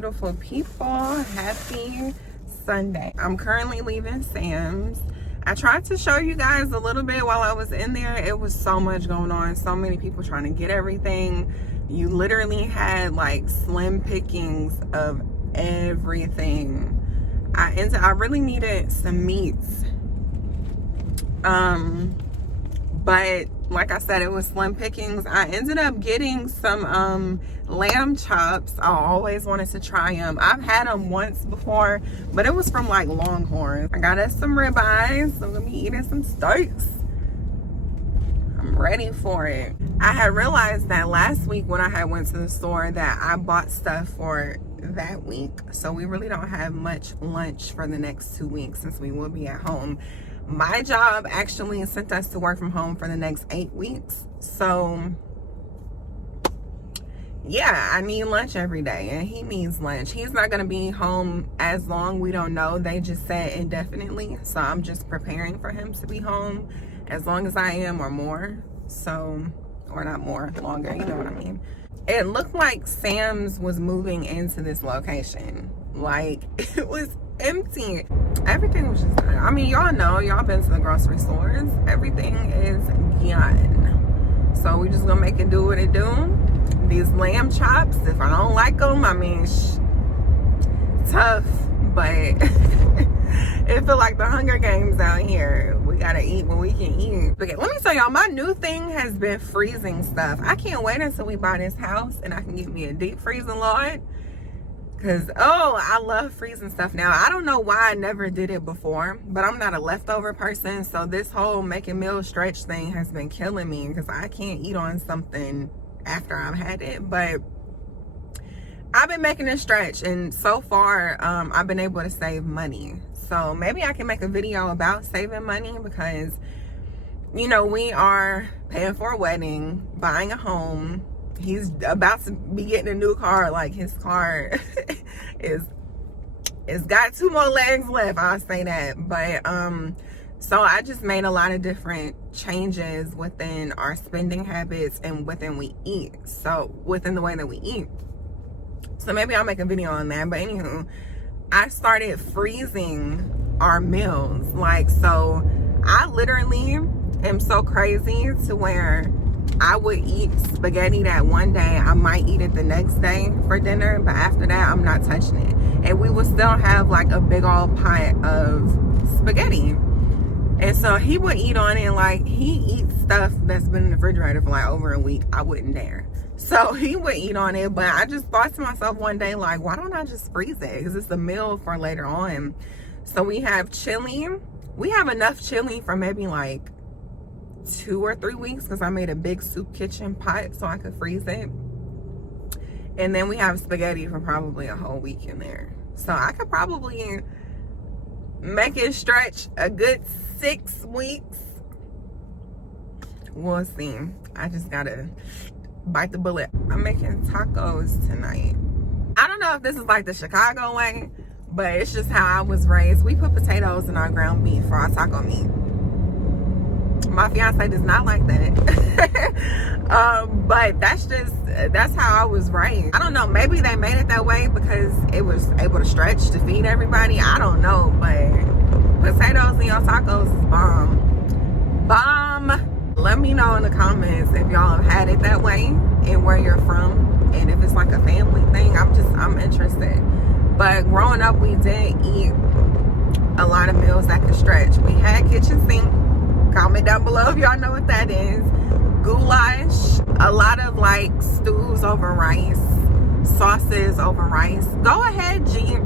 beautiful people. Happy Sunday. I'm currently leaving Sam's. I tried to show you guys a little bit while I was in there. It was so much going on, so many people trying to get everything. You literally had like slim pickings of everything. I really needed some meats, but like I said, it was slim pickings. I ended up getting some lamb chops. I always wanted to try them. I've had them once before, but it was from like Longhorn. I got us some ribeyes, so I'm gonna be eating some steaks. I'm ready for it. I had realized that last week when I had went to the store that I bought stuff for that week, so we really don't have much lunch for the next 2 weeks since we will be at home. My job actually sent us to work from home for the next 8 weeks, so yeah, I need lunch every day and he needs lunch. He's not going to be home as long, we don't know. They just said indefinitely, so I'm just preparing for him to be home as long as I am, or more. So, or not more, longer, you know what I mean. It looked like Sam's was moving into this location. Like, it was empty. Everything was just, I mean, y'all know, y'all been to the grocery stores. Everything is gone. So we just gonna make it do what it do. These lamb chops, if I don't like them, I mean, tough, but it feel like the Hunger Games out here. We gotta eat when we can eat. Okay, let me tell y'all, my new thing has been freezing stuff. I can't wait until we buy this house and I can get me a deep freezing lot. Cause, oh, I love freezing stuff now. I don't know why I never did it before, but I'm not a leftover person. So this whole making meal stretch thing has been killing me because I can't eat on something after I've had it. But I've been making it stretch, and so far I've been able to save money. So maybe I can make a video about saving money because, you know, we are paying for a wedding, buying a home. He's about to be getting a new car. Like, his car it's got 2 more legs left, I'll say that. But so I just made a lot of different changes within our spending habits and within we eat. So within the way that we eat. So maybe I'll make a video on that. But anywho, I started freezing our meals. Like, so I literally am so crazy to where I would eat spaghetti that one day, I might eat it the next day for dinner, but after that, I'm not touching it. And we would still have like a big old pot of spaghetti. And so he would eat on it. Like, he eats stuff that's been in the refrigerator for like over a week. I wouldn't dare. So he would eat on it, but I just thought to myself one day, like, why don't I just freeze it? Because it's a meal for later on. So we have chili. We have enough chili for maybe like 2 or 3 weeks because I made a big soup kitchen pot so I could freeze it. And then we have spaghetti for probably a whole week in there. So I could probably make it stretch a good 6 weeks. We'll see. I just gotta bite the bullet. I'm making tacos tonight. I don't know if this is like the Chicago way, but it's just how I was raised. We put potatoes in our ground beef for our taco meat. My fiance does not like that. But that's how I was raised. I don't know, maybe they made it that way because it was able to stretch to feed everybody. I don't know, but potatoes in your tacos is bomb. Let me know in the comments if y'all have had it that way and where you're from, and if it's like a family thing. I'm interested. But growing up, we did eat a lot of meals that could stretch. We had kitchen sink. Comment down below if y'all know what that is. Goulash, a lot of like stews over rice, sauces over rice. Go ahead, G.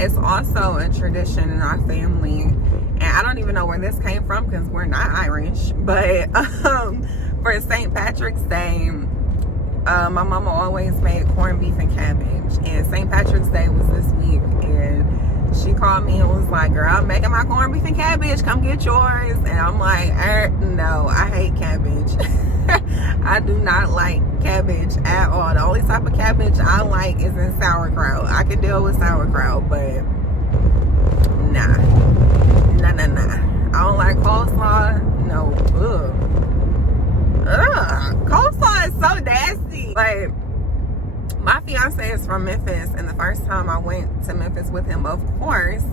It's also a tradition in our family, and I don't even know where this came from because we're not Irish, but for St. Patrick's Day, my mama always made corned beef and cabbage, and St. Patrick's Day was this week, and she called me and was like, girl, I'm making my corned beef and cabbage, come get yours. And I'm like, no, I hate cabbage. I do not like cabbage at all. The only type of cabbage I like is in sauerkraut. I can deal with sauerkraut, but nah. I don't like coleslaw. No. Ugh. Coleslaw is so nasty. Like, my to Memphis with him, of course,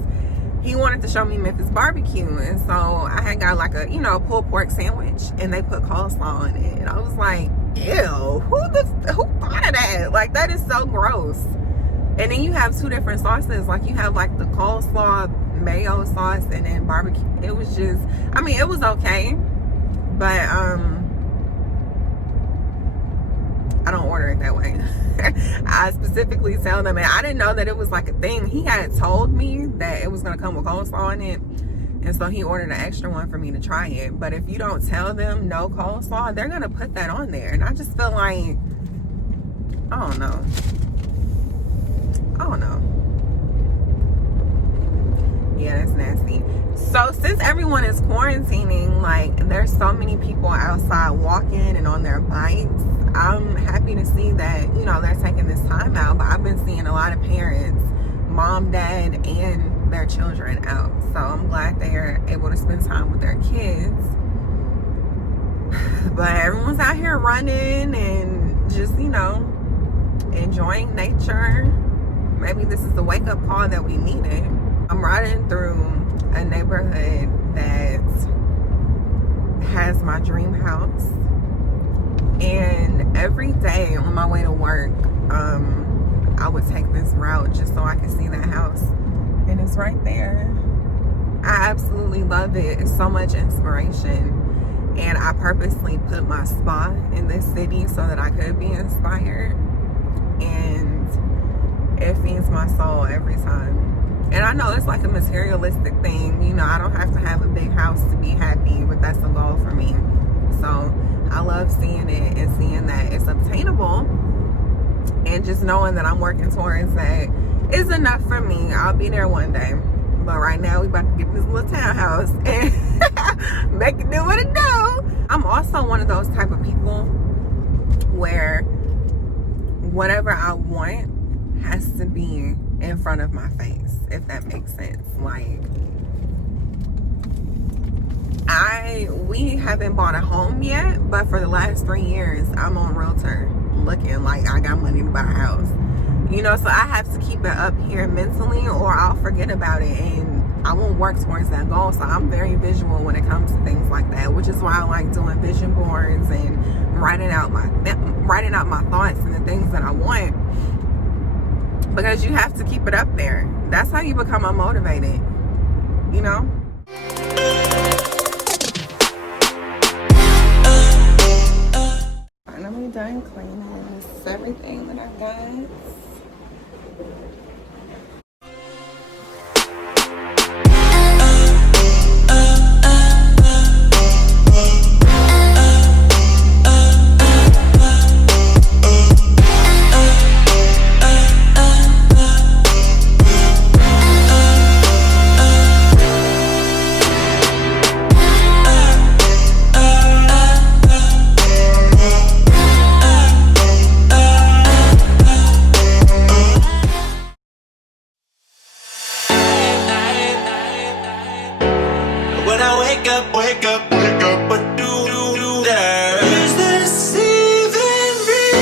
he wanted to show me Memphis barbecue. And so I had got like a, pulled pork sandwich, and they put coleslaw on it. And I was like, ew, who thought of that? Like, that is so gross. And then you have two different sauces. Like, you have like the coleslaw mayo sauce and then barbecue. It was just, I mean, it was okay, but I don't order it that way. I specifically tell them, and I didn't know that it was like a thing. He had told me that it was gonna come with coleslaw on it, and so he ordered an extra one for me to try it. But if you don't tell them no coleslaw, they're gonna put that on there, and I just feel like, I don't know. Yeah, that's nasty. So since everyone is quarantining, like, there's so many people outside walking and on their bikes. I'm happy to see that, they're taking this time out. But I've been seeing a lot of parents, mom, dad, and their children out. So I'm glad they're able to spend time with their kids. But everyone's out here running and just, enjoying nature. Maybe this is the wake-up call that we needed. I'm riding through a neighborhood that has my dream house. And every day on my way to work, I would take this route just so I could see that house. And it's right there. I absolutely love it. It's so much inspiration. And I purposely put my spa in this city so that I could be inspired. And it feeds my soul every time. And I know it's like a materialistic thing. I don't have to have a big house to be happy, but that's a goal for me. So I love seeing it and seeing that it's obtainable, and just knowing that I'm working towards that is enough for me. I'll be there one day. But right now, we about to get this little townhouse and make it do what it do. I'm also one of those type of people where whatever I want has to be in front of my face, if that makes sense. Like, we haven't bought a home yet, but for the last 3 years, I'm on Realtor looking like I got money to buy a house. So I have to keep it up here mentally, or I'll forget about it and I won't work towards that goal. So I'm very visual when it comes to things like that, which is why I like doing vision boards and writing out my thoughts and the things that I want. Because you have to keep it up there. That's how you become unmotivated, Finally done cleaning. This is everything that I got. Wake up, what do there? Is this even real?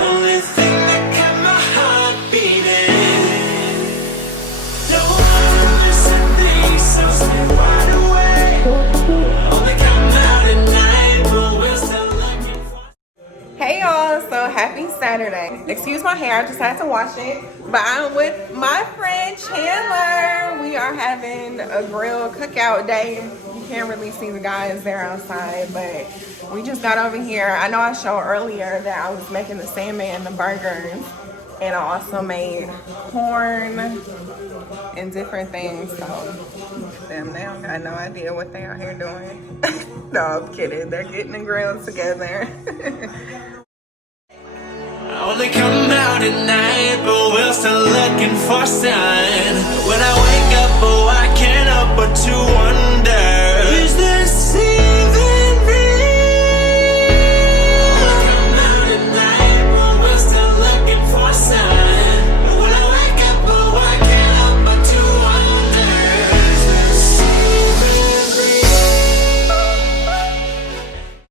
Only thing that kept my heart beating. No one things, so stay wide awake. Only come out at night, but we're still looking for. Hey y'all, so happy Saturday. Excuse my hair, I just had to wash it. But I'm with my friend Chandler. We are having a grill cookout day. You can't really see the guys there outside, but we just got over here. I know I showed earlier that I was making the salmon and the burgers, and I also made corn and different things. So them, they don't got no idea what they out here doing. No, I'm kidding. They're getting the grill together. Only come out at night, but we're still looking for sign. When I wake